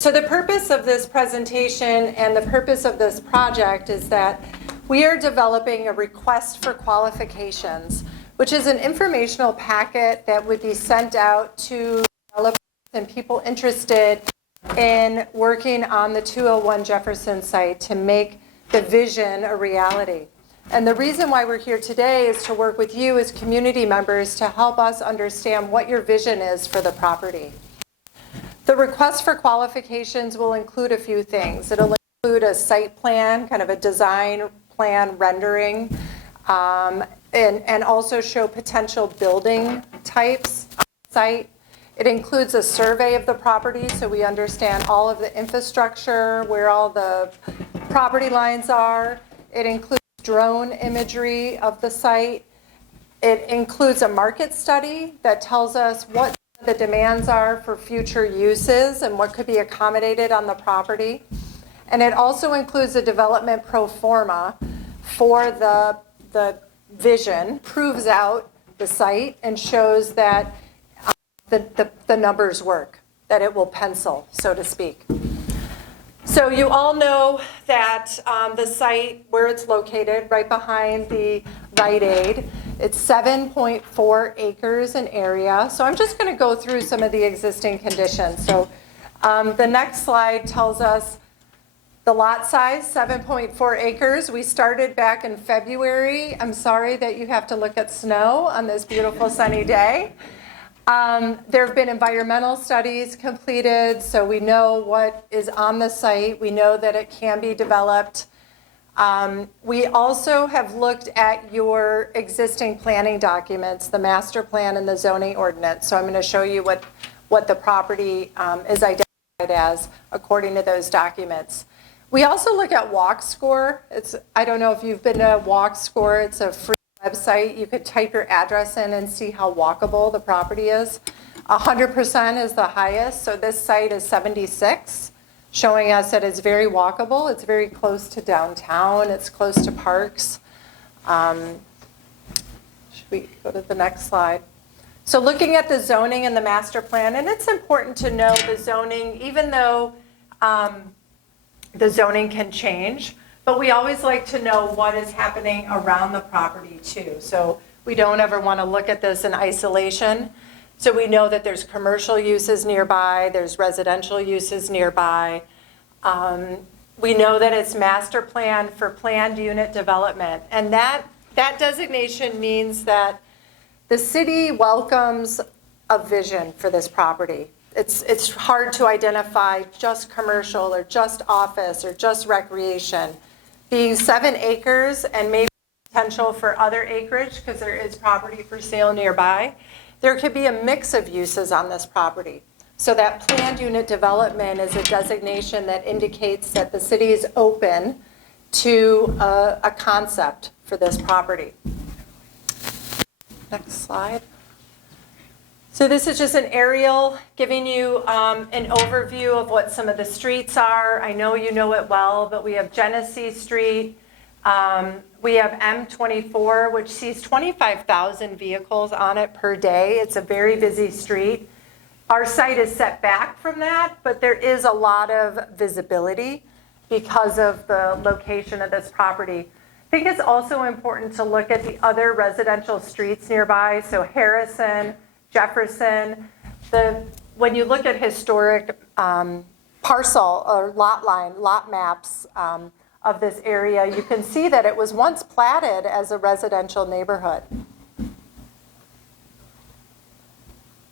So the purpose of this presentation and the purpose of this project is that we are developing a request for qualifications, which is an informational packet that would be sent out to developers and people interested in working on the 201 Jefferson site to make the vision a reality. And the reason why we're here today is to work with you as community members to help us understand what your vision is for the property. The request for qualifications will include a few things. It'll include a site plan, kind of a design plan rendering, and also show potential building types on the site. It includes a survey of the property so we understand all of the infrastructure, where all the property lines are. It includes drone imagery of the site. It includes a market study that tells us what the demands are for future uses and what could be accommodated on the property. And it also includes a development pro forma for the vision, proves out the site and shows that the numbers work, that it will pencil, so to speak. So you all know that the site, where it's located, right behind the Rite Aid, it's 7.4 acres in area. So I'm just going to go through some of the existing conditions. So the next slide tells us the lot size, 7.4 acres. We started back in February. I'm sorry that you have to look at snow on this beautiful sunny day. There have been environmental studies completed, so we know what is on the site. We know that it can be developed. We also have looked at your existing planning documents, the master plan and the zoning ordinance. So I'm going to show you what the property is identified as according to those documents. We also look at Walk Score. I don't know if you've been to Walk Score. It's a free website. You could type your address in and see how walkable the property is. 100% is the highest, so this site is 76, showing us that it's very walkable. It's very close to downtown. It's close to parks. Should we go to the next slide? So looking at the zoning and the master plan, and it's important to know the zoning, even though the zoning can change, but we always like to know what is happening around the property too. So we don't ever want to look at this in isolation. So we know that there's commercial uses nearby, there's residential uses nearby. We know that it's master plan for planned unit development. And that designation means that the city welcomes a vision for this property. It's hard to identify just commercial or just office or just recreation. Being 7 acres and maybe potential for other acreage because there is property for sale nearby, there could be a mix of uses on this property. So that planned unit development is a designation that indicates that the city is open to a concept for this property. Next slide. So this is just an aerial giving you an overview of what some of the streets are. I know you know it well, but we have Genesee Street. We have M24, which sees 25,000 vehicles on it per day. It's a very busy street. Our site is set back from that, but there is a lot of visibility because of the location of this property. I think it's also important to look at the other residential streets nearby. So Harrison, Jefferson, when you look at historic parcel or lot maps of this area, you can see that it was once platted as a residential neighborhood.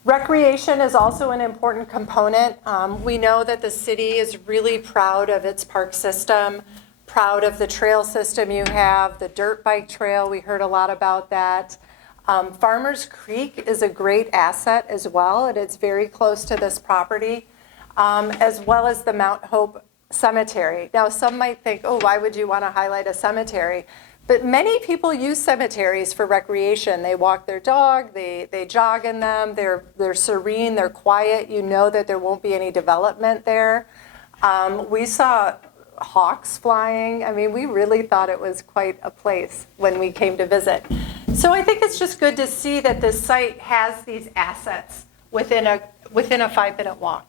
Recreation is also an important component. We know that the city is really proud of its park system, proud of the trail system you have, the dirt bike trail, we heard a lot about that. Farmers Creek is a great asset as well, and it's very close to this property, as well as the Mount Hope Cemetery. Now, some might think, oh, why would you want to highlight a cemetery? But many people use cemeteries for recreation. They walk their dog, they jog in them, they're serene, they're quiet. You know that there won't be any development there. We saw hawks flying. I mean, we really thought it was quite a place when we came to visit. So I think it's just good to see that this site has these assets within a 5-minute walk.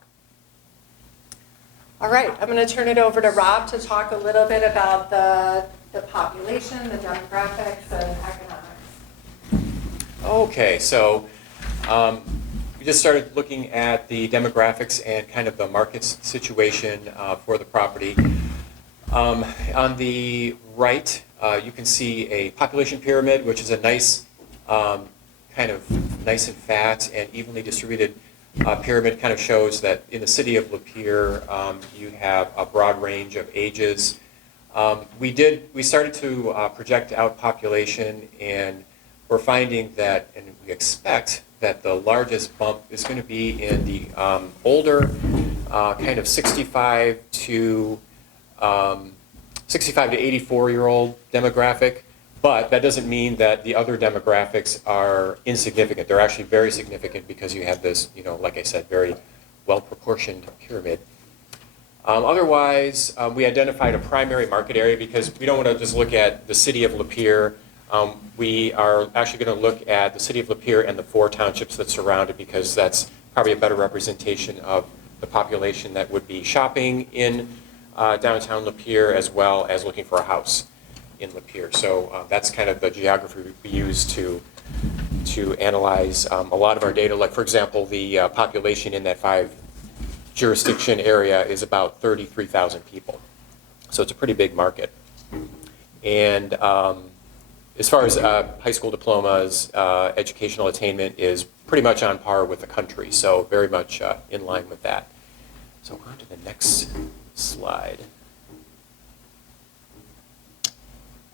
All right, I'm going to turn it over to Rob to talk a little bit about the population, the demographics, and economics. Okay, so we just started looking at the demographics and kind of the market situation for the property. On the right, you can see a population pyramid, which is a nice, kind of nice and fat and evenly distributed pyramid. Kind of shows that in the city of Lapeer, you have a broad range of ages. We started to project out population, and we're finding that, and we expect that the largest bump is going to be in the older, kind of 65 to 84-year-old demographic, but that doesn't mean that the other demographics are insignificant. They're actually very significant because you have this, like I said, very well-proportioned pyramid. Otherwise, we identified a primary market area because we don't want to just look at the city of Lapeer. We are actually going to look at the city of Lapeer and the 4 townships that surround it, because that's probably a better representation of the population that would be shopping in downtown Lapeer, as well as looking for a house in Lapeer. So that's kind of the geography we use to analyze a lot of our data. Like, for example, the population in that 5 jurisdiction area is about 33,000 people. So it's a pretty big market. And as far as high school diplomas, educational attainment is pretty much on par with the country, so very much in line with that. So on to the next slide.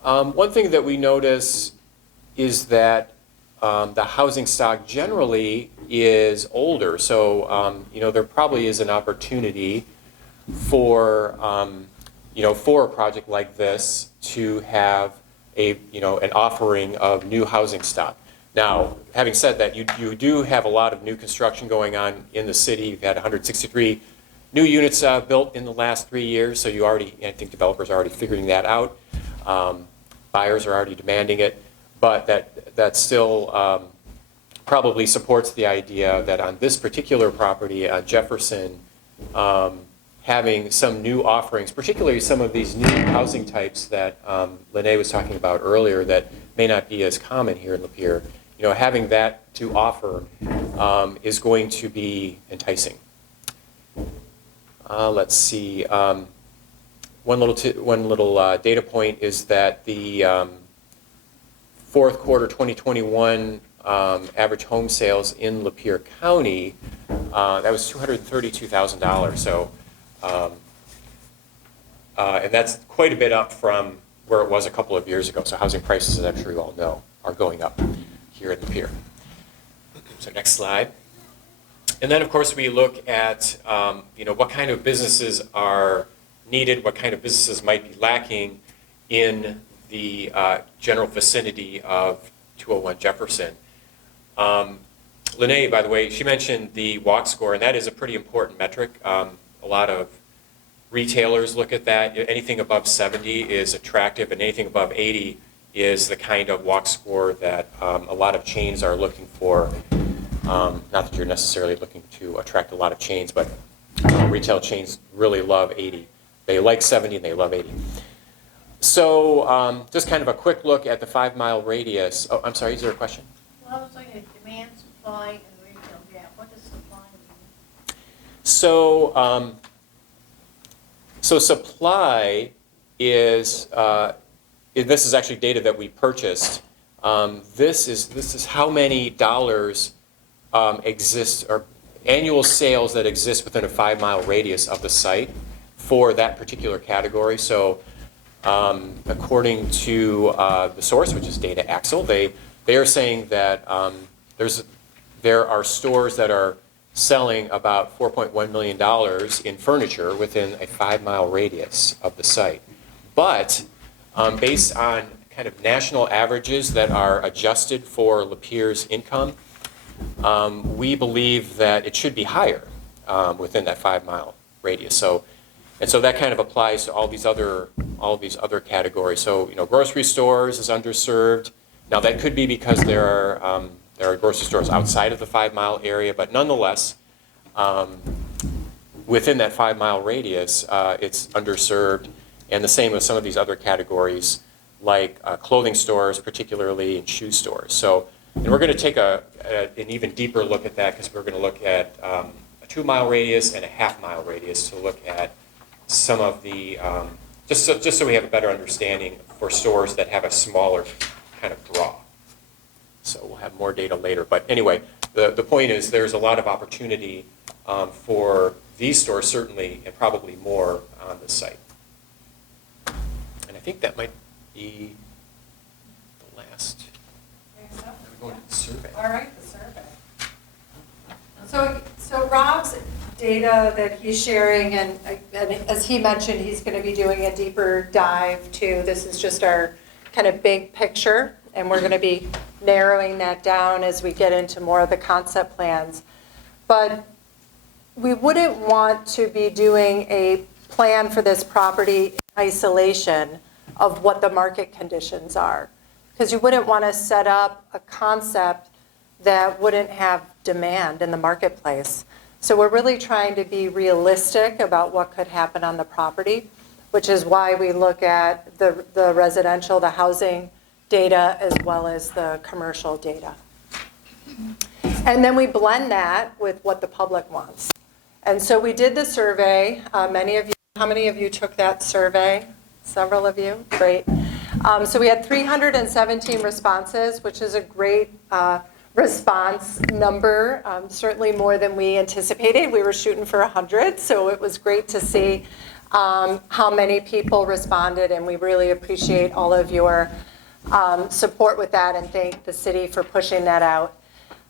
One thing that we notice is that the housing stock generally is older. So there probably is an opportunity for for a project like this to have an offering of new housing stock. Now, having said that, you do have a lot of new construction going on in the city. You've had 163 new units built in the last 3 years, so I think developers are already figuring that out. Buyers are already demanding it, but that still probably supports the idea that on this particular property on Jefferson, having some new offerings, particularly some of these new housing types that Lene was talking about earlier that may not be as common here in Lapeer, having that to offer is going to be enticing. Let's see. One little data point is that the fourth quarter 2021 average home sales in Lapeer County, that was $232,000. So, and that's quite a bit up from where it was a couple of years ago. So housing prices, as I'm sure you all know, are going up here in Lapeer. So next slide. And then, of course, we look at what kind of businesses are needed, what kind of businesses might be lacking in the general vicinity of 201 Jefferson. Lene, by the way, she mentioned the walk score, and that is a pretty important metric. A lot of retailers look at that. Anything above 70 is attractive, and anything above 80 is the kind of walk score that a lot of chains are looking for. Not that you're necessarily looking to attract a lot of chains, but retail chains really love 80. They like 70 and they love 80. So just kind of a quick look at the 5-mile radius. Oh, I'm sorry, is there a question? Well, I was looking at demand, supply, and retail gap. What does supply mean? So, so supply is, this is actually data that we purchased. This is how many dollars exist, or annual sales that exist within a 5-mile radius of the site for that particular category. So according to the source, which is Data Axle, they are saying that there are stores that are selling about $4.1 million in furniture within a 5-mile radius of the site. But based on kind of national averages that are adjusted for Lapeer's income, we believe that it should be higher within that 5-mile radius. So that kind of applies to all these other categories. So grocery stores is underserved. Now that could be because there are grocery stores outside of the 5-mile area, but nonetheless, within that 5-mile radius, it's underserved, and the same with some of these other categories, like clothing stores, particularly, and shoe stores. So, and we're going to take an even deeper look at that, because we're going to look at a 2-mile radius and a half-mile radius to look at some of the, just so we have a better understanding for stores that have a smaller kind of draw. So we'll have more data later. But anyway, the point is there's a lot of opportunity for these stores, certainly, and probably more on the site. And I think that might be the last. So, We're going to the survey. all right, the survey. So Rob's data that he's sharing, and as he mentioned, he's going to be doing a deeper dive too. This is just our kind of big picture, and we're going to be narrowing that down as we get into more of the concept plans. But we wouldn't want to be doing a plan for this property in isolation of what the market conditions are, because you wouldn't want to set up a concept that wouldn't have demand in the marketplace. So we're really trying to be realistic about what could happen on the property, which is why we look at the residential, the housing data, as well as the commercial data. And then we blend that with what the public wants. And so we did the survey. How many of you took that survey? Several of you, great. So we had 317 responses, which is a great response number, certainly more than we anticipated. We were shooting for 100, so it was great to see how many people responded, and we really appreciate all of your support with that, and thank the city for pushing that out.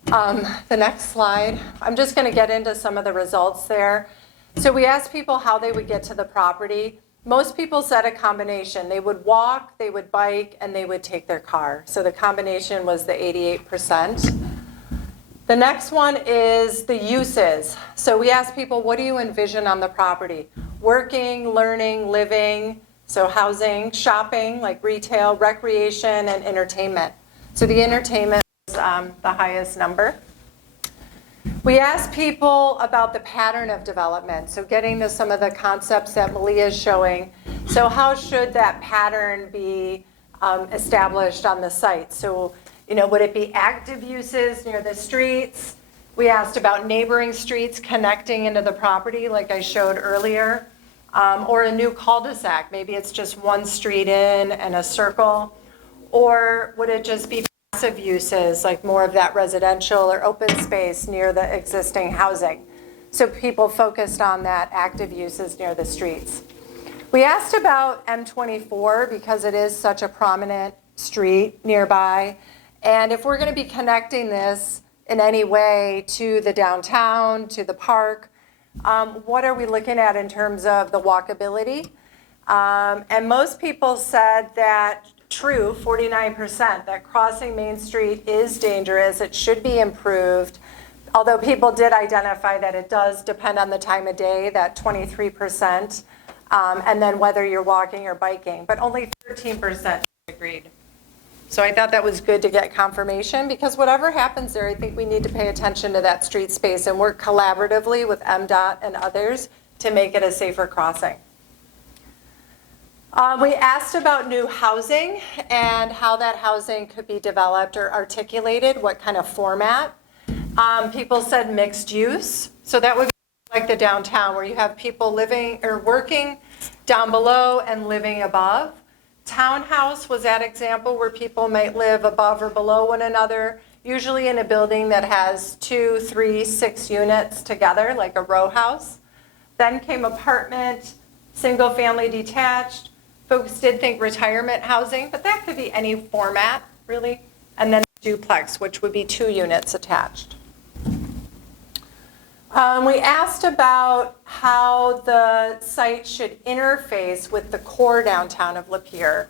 The next slide, I'm just going to get into some of the results there. So we asked people how they would get to the property. Most people said a combination. They would walk, they would bike, and they would take their car. So the combination was the 88%. The next one is the uses. So we asked people, what do you envision on the property? Working, learning, living, so housing, shopping, like retail, recreation, and entertainment. So the entertainment was the highest number. We asked people about the pattern of development, so getting to some of the concepts that Malia is showing. So how should that pattern be established on the site? So, would it be active uses near the streets? We asked about neighboring streets connecting into the property, like I showed earlier, or a new cul-de-sac. Maybe it's just one street in and a circle. Or would it just be passive uses, like more of that residential or open space near the existing housing? So people focused on that active uses near the streets. We asked about M24 because it is such a prominent street nearby. And if we're going to be connecting this in any way to the downtown, to the park, what are we looking at in terms of the walkability? And most people said that true, 49%, that crossing Main Street is dangerous. It should be improved. Although people did identify that it does depend on the time of day, that 23%, and then whether you're walking or biking. But only 13% agreed. So I thought that was good to get confirmation, because whatever happens there, I think we need to pay attention to that street space and work collaboratively with MDOT and others to make it a safer crossing. We asked about new housing and how that housing could be developed or articulated, what kind of format. People said mixed use. So that would be like the downtown, where you have people living or working down below and living above. Townhouse was that example where people might live above or below one another, usually in a building that has 2, 3, 6 units together, like a row house. Then came apartment, single family detached. Folks did think retirement housing, but that could be any format, really. And then duplex, which would be 2 units attached. We asked about how the site should interface with the core downtown of Lapeer.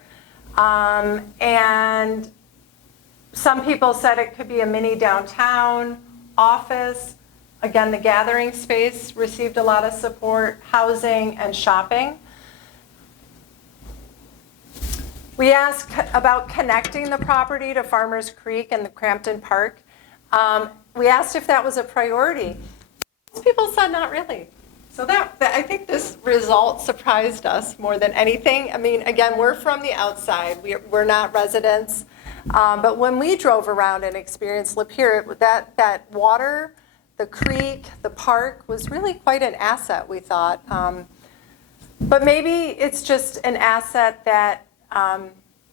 And some people said it could be a mini downtown, office. Again, the gathering space received a lot of support, housing, and shopping. We asked about connecting the property to Farmers Creek and the Crampton Park. We asked if that was a priority. Most people said not really. So I think this result surprised us more than anything. I mean, again, we're from the outside. We're not residents. But when we drove around and experienced Lapeer, that water, the creek, the park was really quite an asset, we thought. But maybe it's just an asset that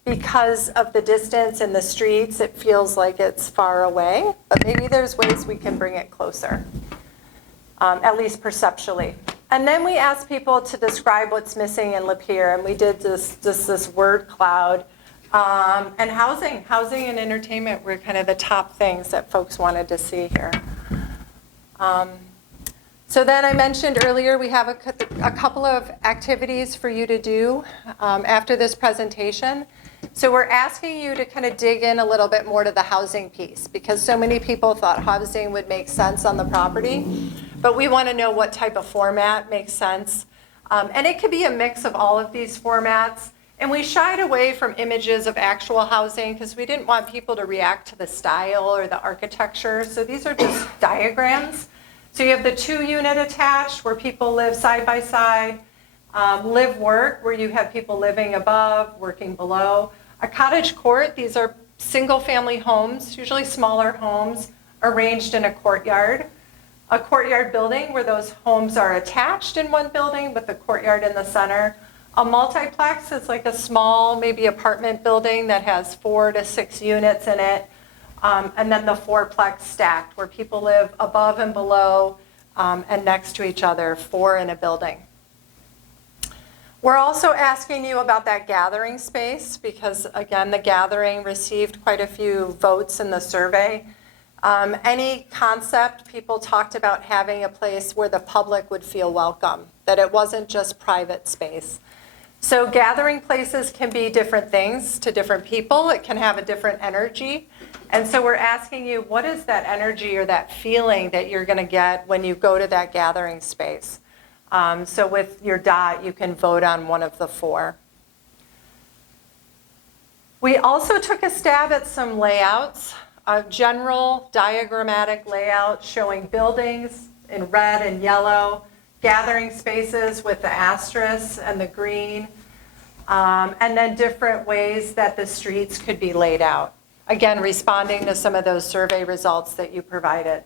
because of the distance and the streets, it feels like it's far away. But maybe there's ways we can bring it closer. At least perceptually. And then we asked people to describe what's missing in Lapeer, and we did this word cloud. And housing and entertainment were kind of the top things that folks wanted to see here. So then I mentioned earlier we have a couple of activities for you to do after this presentation. So we're asking you to kind of dig in a little bit more to the housing piece, because so many people thought housing would make sense on the property. But we want to know what type of format makes sense. And it could be a mix of all of these formats. And we shied away from images of actual housing because we didn't want people to react to the style or the architecture. So these are just diagrams. So you have the 2-unit attached where people live side by side. Live work where you have people living above, working below. A cottage court, these are single family homes, usually smaller homes, arranged in a courtyard. A courtyard building where those homes are attached in one building with the courtyard in the center. A multiplex is like a small, maybe apartment building that has 4 to 6 units in it. And then the 4-plex stacked where people live above and below and next to each other, 4 in a building. We're also asking you about that gathering space because, again, the gathering received quite a few votes in the survey. Any concept, people talked about having a place where the public would feel welcome, that it wasn't just private space. So gathering places can be different things to different people. It can have a different energy. And so we're asking you, what is that energy or that feeling that you're going to get when you go to that gathering space? So with your dot, you can vote on one of the 4. We also took a stab at some layouts, a general diagrammatic layout showing buildings in red and yellow, gathering spaces with the asterisks and the green, and then different ways that the streets could be laid out. Again, responding to some of those survey results that you provided.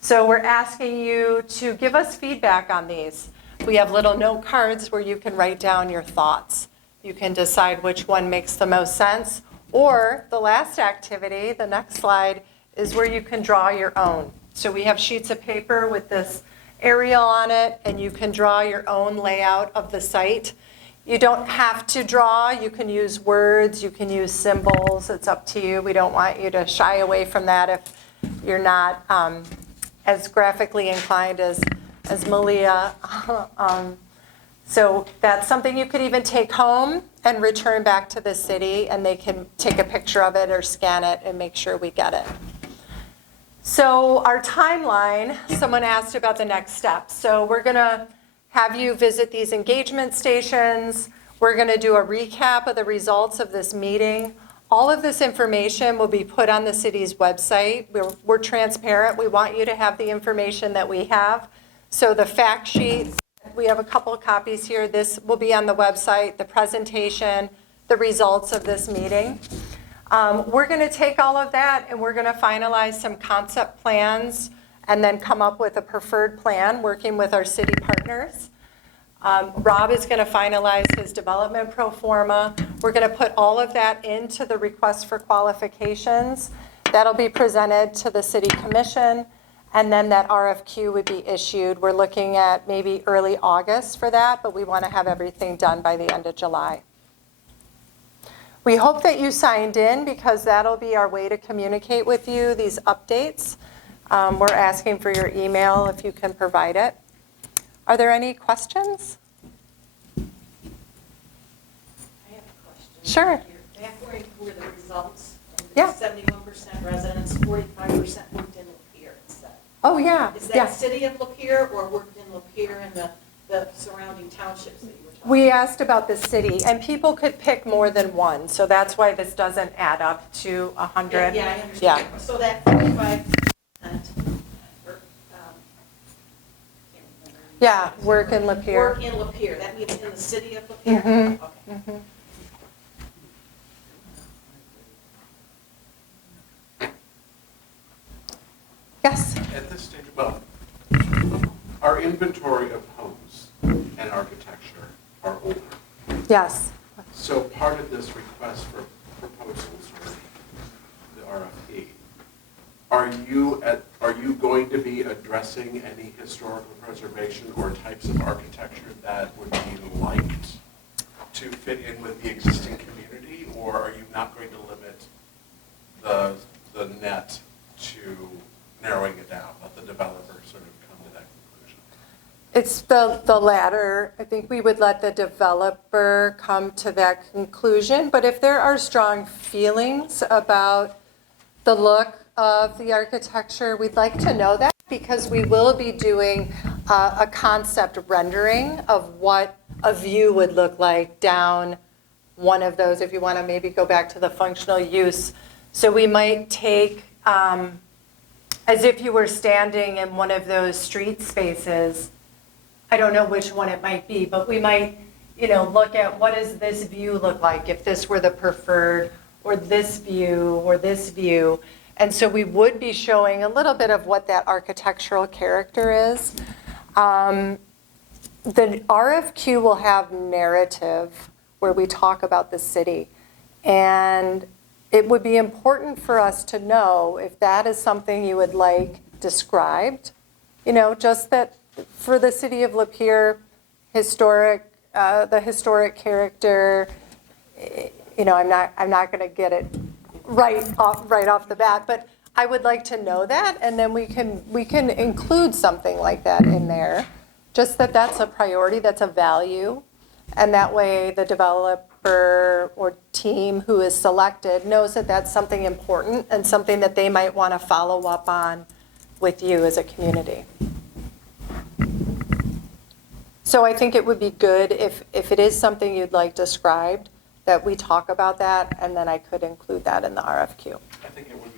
So we're asking you to give us feedback on these. We have little note cards where you can write down your thoughts. You can decide which one makes the most sense. Or the last activity, the next slide, is where you can draw your own. So we have sheets of paper with this aerial on it, and you can draw your own layout of the site. You don't have to draw. You can use words. You can use symbols. It's up to you. We don't want you to shy away from that if you're not as graphically inclined as Malia. So that's something you could even take home and return back to the city, and they can take a picture of it or scan it and make sure we get it. So our timeline, someone asked about the next steps. So we're going to have you visit these engagement stations. We're going to do a recap of the results of this meeting. All of this information will be put on the city's website. We're transparent. We want you to have the information that we have. So the fact sheet, we have a couple of copies here. This will be on the website, the presentation, the results of this meeting. We're going to take all of that and we're going to finalize some concept plans and then come up with a preferred plan working with our city partners. Rob is going to finalize his development pro forma. We're going to put all of that into the request for qualifications. That'll be presented to the city commission, and then that RFQ would be issued. We're looking at maybe early August for that, but we want to have everything done by the end of July. We hope that you signed in because that'll be our way to communicate with you, these updates. We're asking for your email if you can provide it. Are there any questions? I have a question. Sure. Back where were the results? Yeah. 71% residents, 45% worked in Lapeer, it said. Oh, yeah. Is that City of Lapeer or worked in Lapeer and the surrounding townships that you were talking We asked about the city, and people could pick more than one, so that's why this doesn't add up to 100. Yeah, I understand. Yeah. So that 45%, Yeah, work in Lapeer. Work in Lapeer, that means in the city of Lapeer? Mhm. Okay. Yes? At this stage, well, our inventory of homes and architecture are older. Yes. So part of this request for proposals or the RFP, are you going to be addressing any historical preservation or types of architecture that would be liked to fit in with the existing community? Or are you not going to limit the net to narrowing it down, let the developer sort of come to that conclusion? It's the latter. I think we would let the developer come to that conclusion, but if there are strong feelings about the look of the architecture, we'd like to know that because we will be doing a concept rendering of what a view would look like down one of those, if you want to maybe go back to the functional use. So we might take, as if you were standing in one of those street spaces, I don't know which one it might be, but we might, look at what does this view look like if this were the preferred, or this view, or this view. And so we would be showing a little bit of what that architectural character is. The RFQ will have narrative where we talk about the city. And it would be important for us to know if that is something you would like described. Just that for the City of Lapeer, the historic character, I'm not going to get it right off the bat, but I would like to know that, and then we can include something like that in there. Just that's a priority, that's a value, and that way the developer or team who is selected knows that that's something important and something that they might want to follow up on with you as a community. So I think it would be good if it is something you'd like described, that we talk about that, and then I could include that in the RFQ. I think it would be